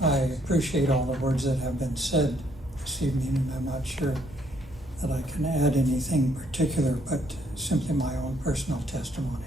I appreciate all the words that have been said this evening, and I'm not sure that I can add anything particular, but simply my own personal testimony.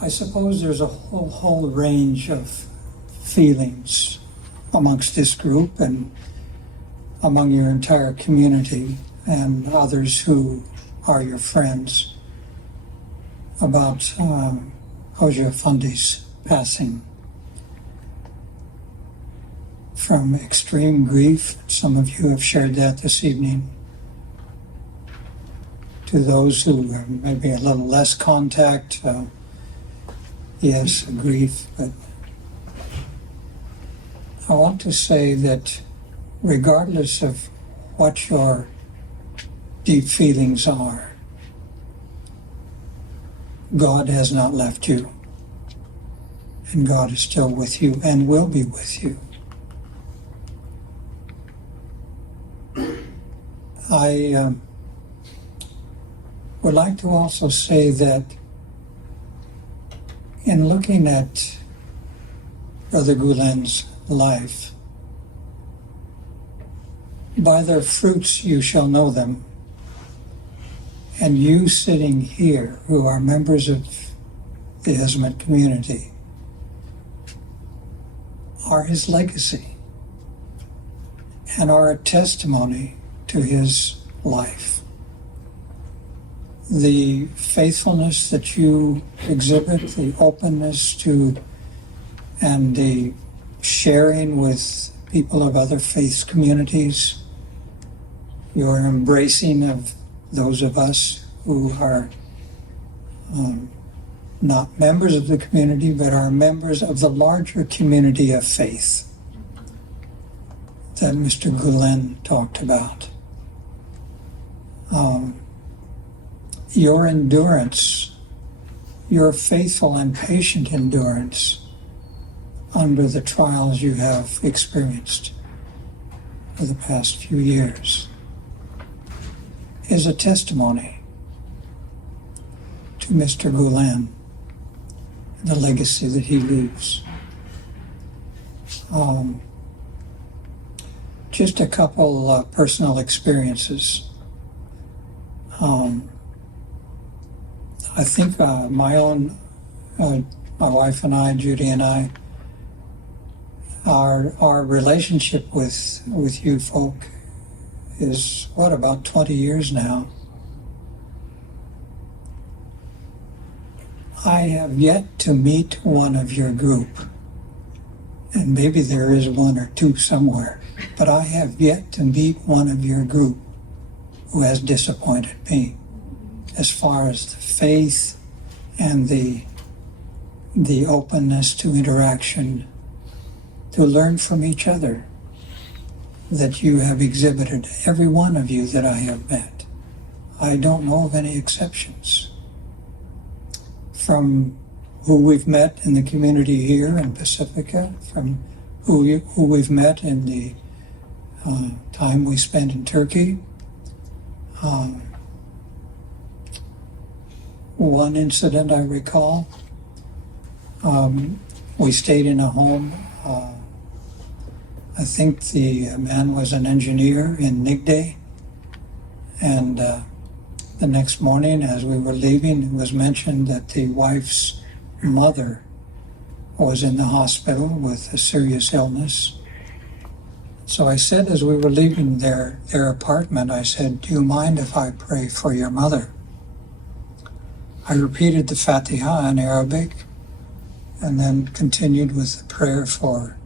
I suppose there's a whole range of feelings amongst this group and among your entire community and others who are your friends about Hoja Fundi's passing. From extreme grief, some of you have shared that this evening, to those who have maybe a little less contact, yes, grief, but I want to say that regardless of what your deep feelings are, God has not left you, and God is still with you and will be with you. I would like to also say that in looking at Brother Gulen's life, by their fruits you shall know them. And you sitting here, who are members of the Hizmet community, are his legacy and are a testimony to his life. The faithfulness that you exhibit, the openness to, and the sharing with people of other faith communities, your embracing of those of us who are not members of the community, but are members of the larger community of faith that Mr. Gulen talked about. Your endurance, your faithful and patient endurance under the trials you have experienced for the past few years is a testimony to Mr. Gulen, the legacy that he leaves. Just a couple personal experiences. I think my wife and I, Judy and I, our relationship with you folk is, about 20 years now. I have yet to meet one of your group, and maybe there is one or two somewhere, but I have yet to meet one of your group who has disappointed me as far as the faith and the openness to interaction, to learn from each other, that you have exhibited, every one of you that I have met. I don't know of any exceptions. From who we've met in the community here in Pacifica, from who we've met in the time we spent in Turkey. One incident I recall, we stayed in a home. I think the man was an engineer in Nigde, and the next morning as we were leaving, it was mentioned that the wife's mother was in the hospital with a serious illness. So I said, as we were leaving their apartment, I said, "Do you mind if I pray for your mother?" I repeated the Fatiha in Arabic and then continued with the prayer for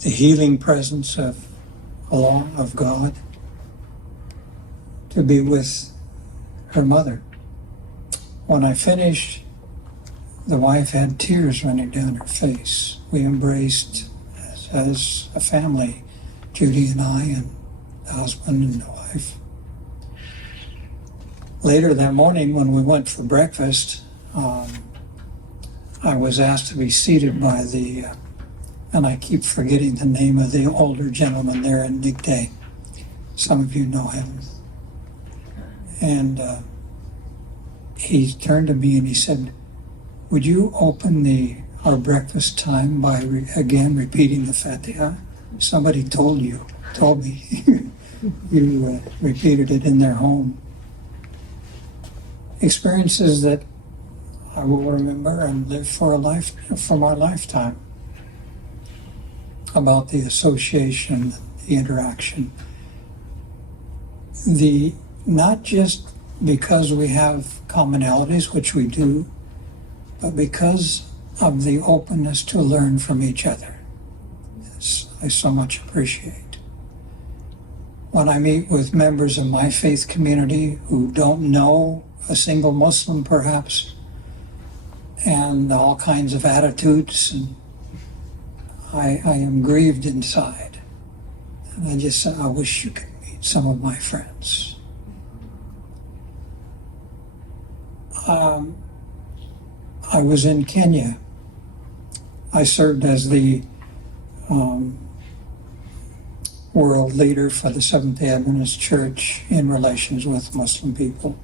the healing presence of Allah, of God, to be with her mother. When I finished, the wife had tears running down her face. We embraced as a family, Judy and I, and the husband and the wife. Later that morning, when we went for breakfast, I was asked to be seated by and I keep forgetting the name of the older gentleman there in Nigde. Some of you know him. And he turned to me and he said, "Would you open the our breakfast time by again repeating the Fatiha. Somebody told me, you repeated it in their home. Experiences that I will remember and live for my lifetime, about the association, the interaction. Not just because we have commonalities, which we do, but because of the openness to learn from each other. Yes, I so much appreciate. When I meet with members of my faith community who don't know a single Muslim perhaps, and all kinds of attitudes, and I am grieved inside. And I just say, I wish you could meet some of my friends. I was in Kenya. I served as the world leader for the Seventh-day Adventist Church in relations with Muslim people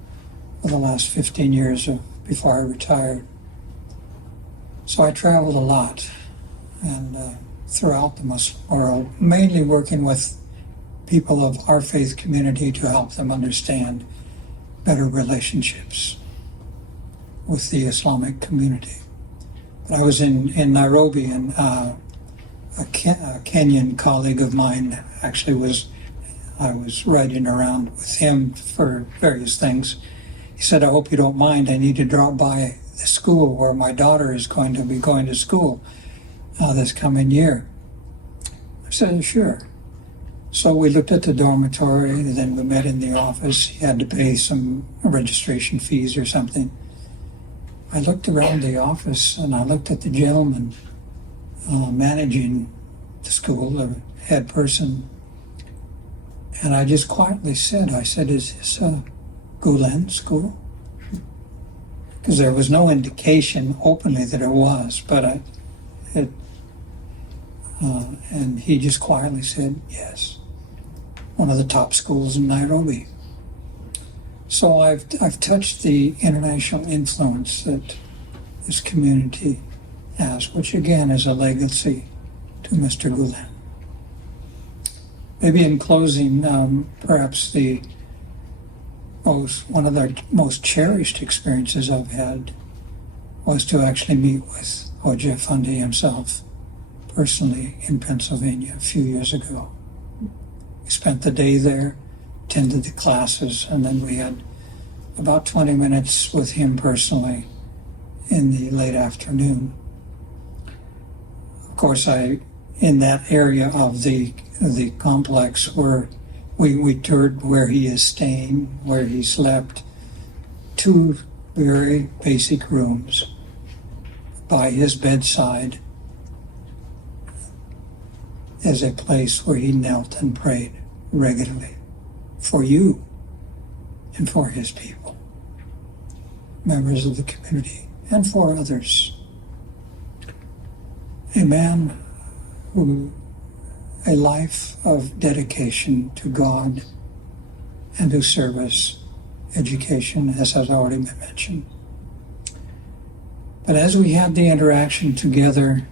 for the last 15 years before I retired. So I traveled a lot and throughout the Muslim world, mainly working with people of our faith community to help them understand better relationships with the Islamic community. But I was in Nairobi, and a Kenyan colleague of mine I was riding around with him for various things. He said, I hope you don't mind, I need to drop by the school where my daughter is going to be going to school this coming year. I said, sure. So we looked at the dormitory, and then we met in the office. He had to pay some registration fees or something. I looked around the office, and I looked at the gentleman managing the school, the head person, and I just quietly said, is this a Gulen school? Because there was no indication openly that it was, but and he just quietly said, yes, one of the top schools in Nairobi. So I've touched the international influence that this community has, which again is a legacy to Mr. Gulen. Maybe in closing, perhaps one of the most cherished experiences I've had was to actually meet with Hoja Effendi himself personally in Pennsylvania a few years ago. We spent the day there, attended the classes, and then we had about 20 minutes with him personally in the late afternoon. Of course, in that area of the complex where we toured where he is staying, where he slept, 2 very basic rooms by his bedside as a place where he knelt and prayed regularly for you and for his people, members of the community, and for others. A man a life of dedication to God and to service, education, as has already been mentioned. But as we had the interaction together,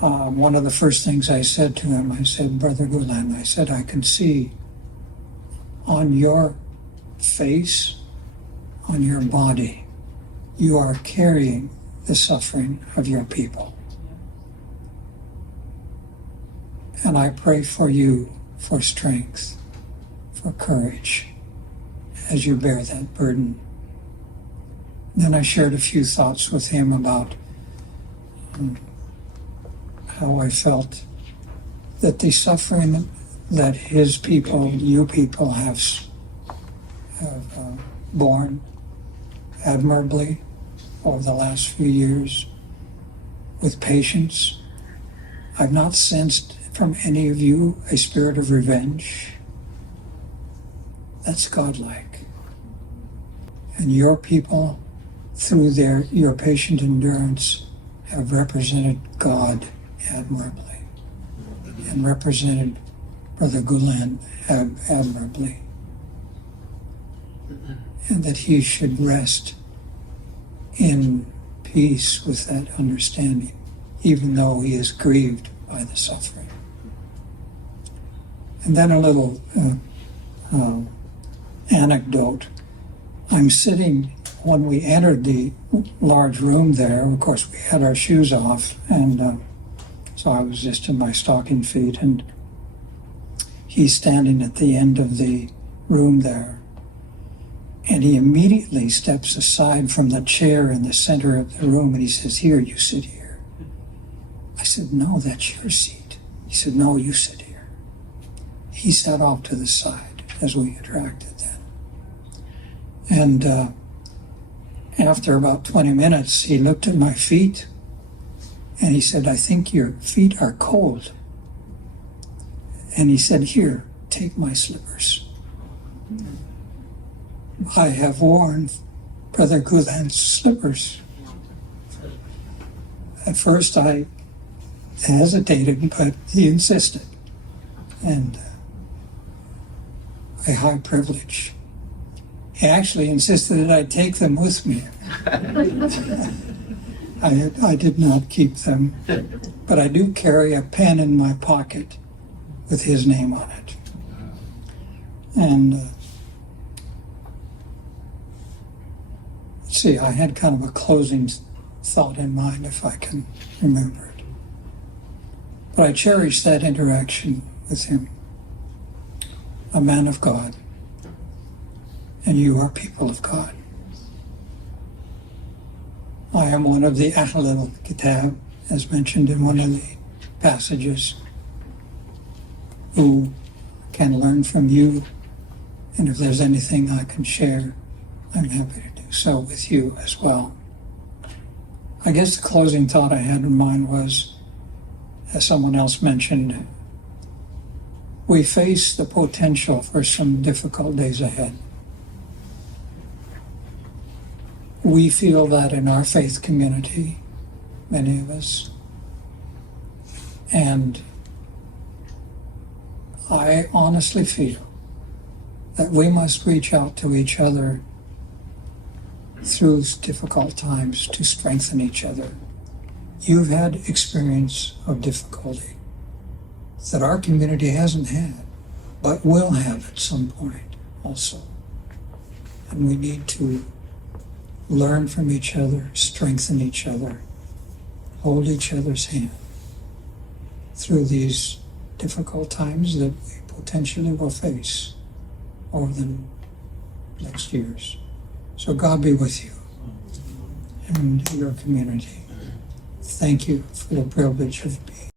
one of the first things I said to him, I said, Brother Gulen, I said, I can see on your face, on your body, you are carrying the suffering of your people. And I pray for you for strength, for courage, as you bear that burden. Then I shared a few thoughts with him about how I felt that the suffering that his people, you people, have borne admirably over the last few years with patience. I've not sensed from any of you a spirit of revenge. That's godlike. And your people, through your patient endurance, have represented God admirably and represented Brother Gulen admirably. And that he should rest in peace with that understanding, even though he is grieved by the suffering. And then a little anecdote. I'm sitting, when we entered the large room there, of course we had our shoes off, and so I was just in my stocking feet, and he's standing at the end of the room there, and he immediately steps aside from the chair in the center of the room, and he says, "Here, you sit here." I said, "No, that's your seat." He said, "No, you sit here." He sat off to the side as we interacted then. And after about 20 minutes, he looked at my feet, and he said, "I think your feet are cold." And he said, "Here, take my slippers. I have worn Brother Gulen's slippers." At first I hesitated, but he insisted. And a high privilege. He actually insisted that I take them with me. I did not keep them, but I do carry a pen in my pocket with his name on it. And let's see, I had kind of a closing thought in mind, if I can remember it. But I cherished that interaction with him. A man of God, and you are people of God. I am one of the Ahl al-Kitab, as mentioned in one of the passages, who can learn from you, and if there's anything I can share, I'm happy to do so with you as well. I guess the closing thought I had in mind was, as someone else mentioned, we face the potential for some difficult days ahead. We feel that in our faith community, many of us. And I honestly feel that we must reach out to each other through difficult times to strengthen each other. You've had experience of difficulty that our community hasn't had, but will have at some point also. And we need to learn from each other, strengthen each other, hold each other's hand through these difficult times that we potentially will face over the next years. So God be with you and your community. Thank you for the privilege of being